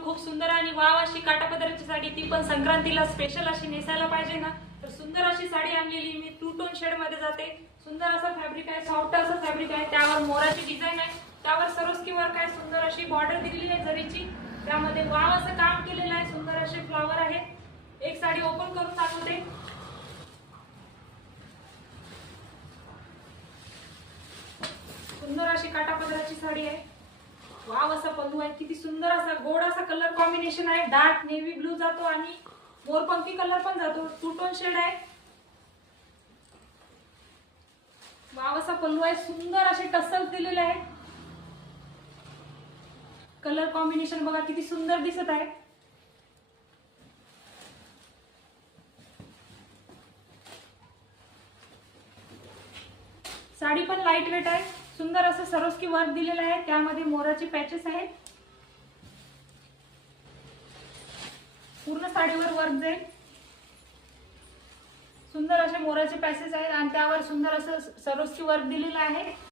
खूप सुंदर आणि वाव अशी काठापदराची साडी, ती पण संक्रांतीला स्पेशल अशी नेसायला पाहिजे ना, तर सुंदर अशी साडी आणलेली मी 2 टोन शेड मध्ये जाते। सुंदर असं फॅब्रिक आहे, सॉफ्ट असं फॅब्रिक आहे, त्यावर मोराची डिझाईन आहे, त्यावर सरोस्की वर्क आहे, सुंदर अशी बॉर्डर दिलेली आहे जरीची, त्यामध्ये वाव असं काम केलेलं आहे, सुंदर असे फ्लावर आहे। एक साडी ओपन करून दाखवते। सुंदर अशी काठापदराची साडी आहे, वाव असा पल्लू आहे, किती सुंदर असा गोड असा कलर कॉम्बिनेशन आहे, डार्क नेव्ही ब्लू जातो आणि मोरपंखी कलर पण जातो, 2 टोन शेड आहे, वाव असा पल्लू आहे, सुंदर असे टसल दिलेले आहे, कलर कॉम्बिनेशन बघा किती सुंदर दिसत आहे। साडी पण लाईट वेट आहे, सुंदर असं सरोस्की वर्क दिलेलं आहे, त्यामध्ये मोराचे पॅचेस आहेत, पूर्ण साडीवर वर्क जाईल, सुंदर असे मोराचे पॅचेस आहेत आणि त्यावर सुंदर असं सरोस्की वर्क दिलेलं आहे।